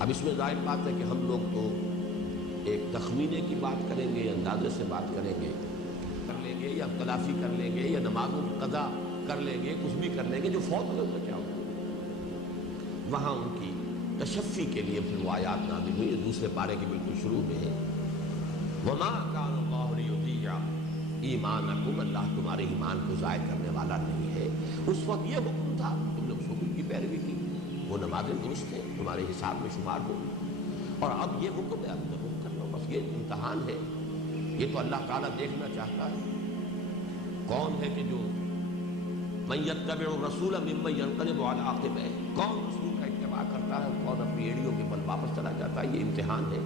اب اس میں ظاہر بات ہے کہ ہم لوگ تو ایک تخمینے کی بات کریں گے یا اندازے سے بات کریں گے، کر لیں گے یا تلافی کر لیں گے یا نمازوں کی قضا کر لیں گے، کچھ بھی کر لیں گے، جو فوت ہوئے ان کا کیا ہوگا؟ وہاں ان کی تشفی کے لیے پھر وہ آیات نازل ہوئی، دوسرے پارے کے بالکل شروع میں ہے، وَمَا كَانَ اللَّهُ لِيُضِيعَ ایمانکم، اللہ تمہارے ایمان کو ضائع کرنے والا نہیں ہے۔ اس وقت یہ حکم تھا، تم نے اس حکم کی پیروی کی، وہ نمازیں درست ہیں، تمہارے حساب میں شمار ہوگی، اور اب یہ حکم ہے، اب تم کر لو، بس یہ امتحان ہے، یہ تو اللہ تعالیٰ دیکھنا چاہتا ہے کون ہے کہ جو من یتبع الرسول ممن ینقلب علی عقبیہ، کون رسول کا اتباع کرتا ہے، کون اپنی ایڑیوں کے بل واپس چلا جاتا ہے۔ یہ امتحان ہے۔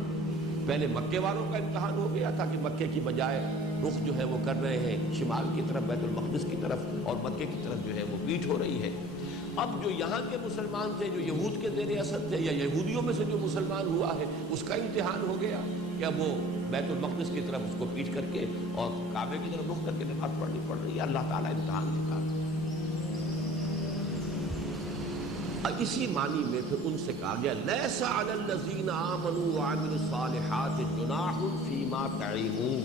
پہلے مکے والوں کا امتحان ہو گیا تھا کہ مکے کی بجائے رخ جو ہے وہ کر رہے ہیں شمال کی طرف، بیت المقدس کی طرف، اور مکے کی طرف جو ہے وہ پیٹھ ہو رہی ہے۔ اب جو یہاں کے مسلمان تھے، جو یہود کے زیر اثر تھے، یا یہودیوں میں سے جو مسلمان ہوا ہے، اس کا امتحان ہو گیا کہ اب وہ بیت المقدس کی طرف اس کو پیٹھ کر کے اور کعبے کی طرف رخ کر کے نماز پڑھنی پڑ رہی ہے۔ اللہ تعالیٰ امتحان دکھا۔ اور اسی معنی میں پھر ان سے کہا گیا لیس علی الذین آمنوا وعملوا الصالحات جناح فیما تعیمون،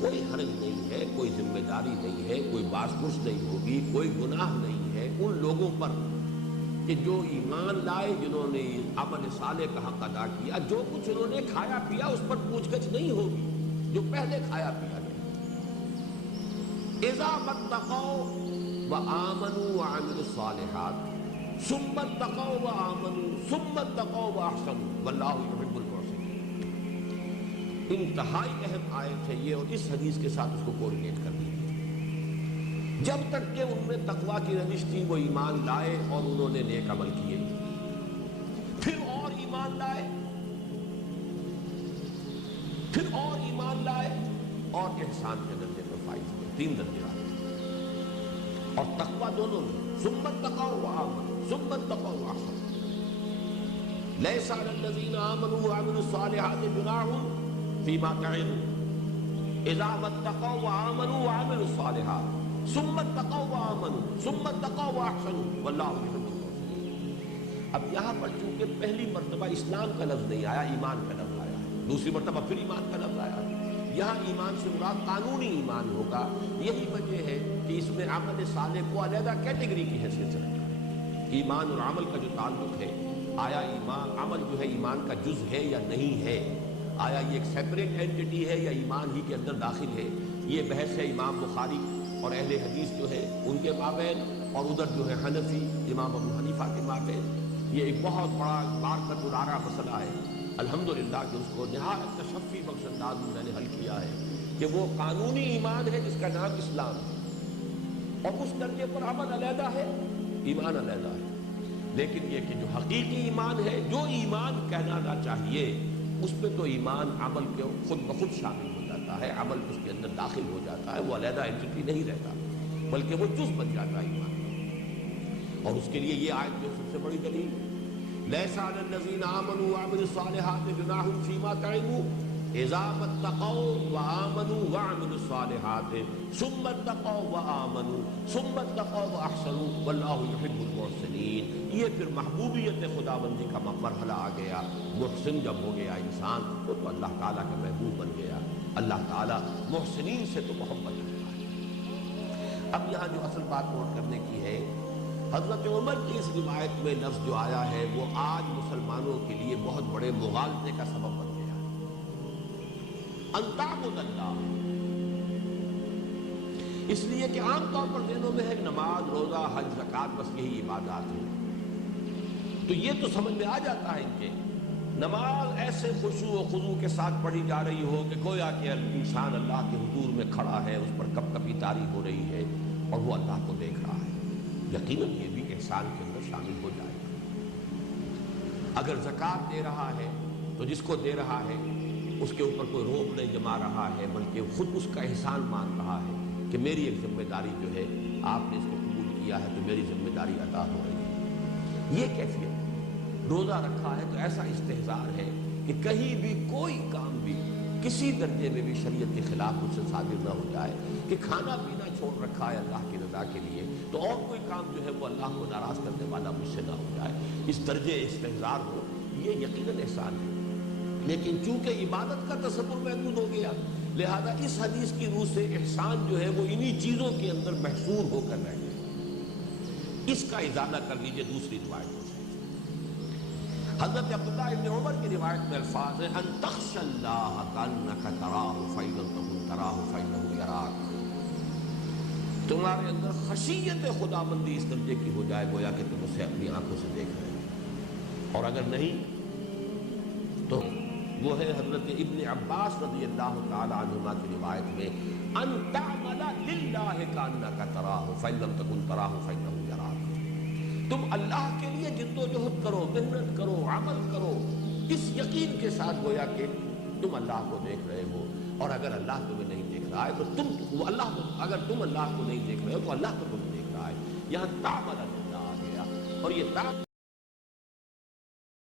کوئی حرج نہیں ہے، کوئی ذمہ داری نہیں ہے، کوئی باس پرس نہیں ہوگی، کوئی گناہ نہیں ہے ان لوگوں پر کہ جو ایمان لائے، جنہوں نے عمل صالح کا حق ادا کیا، جو کچھ انہوں نے کھایا پیا اس پر پوچھ گچھ نہیں ہوگی، جو پہلے کھایا پیا نہیں۔ اذا اتقوا وآمنوا وعملوا الصالحات ثم اتقوا وآمنوا ثم اتقوا واحسنوا واللہ يحب المحسنین۔ انتہائی اہم آیت ہے یہ، اور اس حدیث کے ساتھ اس کو کوریلیٹ کر دیجیے۔ جب تک کہ ان میں تقویٰ کی رنجش تھی، وہ ایمان لائے اور انہوں نے نیک عمل کیے، پھر اور ایمان لائے، پھر اور ایمان لائے، اور احسان کے درجے پر فائز ہوئے، 3 درجے آتے اور تقویٰ دونوں میں۔ ثم اتقوا وآمنوا ثم اتقوا واحسنوا لیس علی الذین آمنوا وعملوا الصالحات جناح فیما تعیمون اذا اتقوا وآمنوا وعملوا الصالحات ثم اتقوا وآمنوا ثم اتقوا واحسنوا واللہ يحب المحسنین۔ اب یہاں پر چونکہ پہلی مرتبہ اسلام کا لفظ نہیں آیا، ایمان کا لفظ آیا ہے، دوسری مرتبہ پھر ایمان کا لفظ آیا ہے۔ یہاں ایمان سے مراد قانونی ایمان ہوگا۔ یہی وجہ ہے کہ اس میں عمل صالح کو علیحدہ کیٹیگری کی حیثیت سے رکھا ہے۔ ایمان اور عمل کا جو تعلق ہے، آیا ایمان عمل جو ہے ایمان کا جز ہے یا نہیں ہے، آیا یہ ایک سیپریٹ اینٹی ہے یا ایمان ہی کے اندر داخل ہے، یہ بحث ہے امام بخاری اور اہل حدیث جو ہے ان کے مابین، اور ادھر جو ہے حنفی امام ابو حنیفہ کے مابین۔ یہ ایک بہت بڑا بار کا دلارا مسئلہ ہے، الحمدللہ کہ اس کو نہایت تشفی بخش انداز میں میں نے حل کیا ہے کہ وہ قانونی ایمان ہے جس کا نام اسلام ہے، اور اس درجے پر عمل علیحدہ ہے، ایمان علیحدہ ہے۔ لیکن یہ کہ جو حقیقی ایمان ہے، جو ایمان کہلانا چاہیے، اس میں تو ایمان عمل کے خود بخود شامل ہو جاتا ہے، عمل اس کے اندر داخل ہو جاتا ہے، وہ علیحدہ اینٹی نہیں رہتا بلکہ وہ جز بن جاتا ہے ایمان۔ اور اس کے لیے یہ آیت جو سب سے بڑی دلیل لیس علی الذین آمنوا وعملوا الصالحات جناح فیما تعیمون اذا اتقوا وآمنوا وعملوا الصالحات ثم اتقوا وآمنوا ثم اتقوا واحسنوا واللہ يحب المحسنین۔ یہ پھر محبوبیت خداوندی کا مرحلہ آ گیا۔ محسن جب ہو گیا انسان تو اللہ تعالیٰ کا محبوب بن گیا۔ اللہ تعالیٰ محسنین سے تو محبت کرتا ہے۔ اب یہاں جو اصل بات نوٹ کرنے کی ہے، حضرت عمر کی اس روایت میں لفظ جو آیا ہے وہ آج مسلمانوں کے لیے بہت بڑے مغالطے کا سبب بن گیا۔ ان تعبد اللہ، اس لیے کہ عام طور پر ذہنوں میں ہے نماز، روزہ، حج، زکوٰۃ، بس یہی عبادات ہیں، تو یہ تو سمجھ میں آ جاتا ہے ان کے۔ نماز ایسے خشوع و خضوع کے ساتھ پڑھی جا رہی ہو کہ گویا کہ انسان اللہ کے حضور میں کھڑا ہے، اس پر کپ کپی طاری ہو رہی ہے اور وہ اللہ کو دیکھ رہا ہے، یقیناً یہ بھی احسان کے اندر شامل ہو جائے گا۔ اگر زکوٰۃ دے رہا ہے تو جس کو دے رہا ہے اس کے اوپر کوئی روب نہیں جما رہا ہے، بلکہ خود اس کا احسان مان رہا ہے کہ میری ایک ذمہ داری جو ہے، آپ نے اس کو قبول کیا ہے تو میری ذمہ داری ادا ہو رہی ہے، یہ کیفیت ہے۔ روزہ رکھا ہے تو ایسا استحضار ہے کہ کہیں بھی کوئی کام بھی کسی درجے میں بھی شریعت کے خلاف مجھ سے صادر نہ ہو جائے کہ کھانا پینا چھوڑ رکھا ہے اللہ کی رضا کے لیے تو اور کوئی کام جو ہے وہ اللہ کو ناراض کرنے والا مجھ سے نہ ہو جائے، اس درجے استحضار ہو، یہ یقیناً احسان ہے۔ لیکن چونکہ عبادت کا تصور محدود ہو گیا، لہذا اس حدیث کی روح سے احسان جو ہے وہ انہی چیزوں کے اندر محصور ہو کر رہ گیا۔ اس کا ازالہ کر لیجئے دوسری روایتوں سے۔ حضرت عبداللہ ابن عمر کی روایت میں الفاظ ہیں ان تخشى اللہ کانک تراہ فإن لم تکن تراہ فإنہ یراک، تمہارے اندر خشیت خداوندی اس درجے کی ہو جائے گویا کہ تم اسے اپنی آنکھوں سے دیکھ رہے ہو، اور اگر نہیں تو وہ ہے حضرت ابن عباس رضی اللہ تعالی عنہما کی روایت میں ان تعمل للہ کانک تراہ فإن لم تکن تراہ فإنہ یراک، تم اللہ کے لیے جد و جہد کرو، محنت کرو، عمل کرو، اس یقین کے ساتھ گویا کہ تم اللہ کو دیکھ رہے ہو، اور اگر اللہ تمہیں نہیں دیکھ رہا ہے تو اگر تم اللہ کو نہیں دیکھ رہے ہو تو اللہ تو تمہیں دیکھ رہا ہے۔ یہاں تعمل للہ آ گیا، اور یہ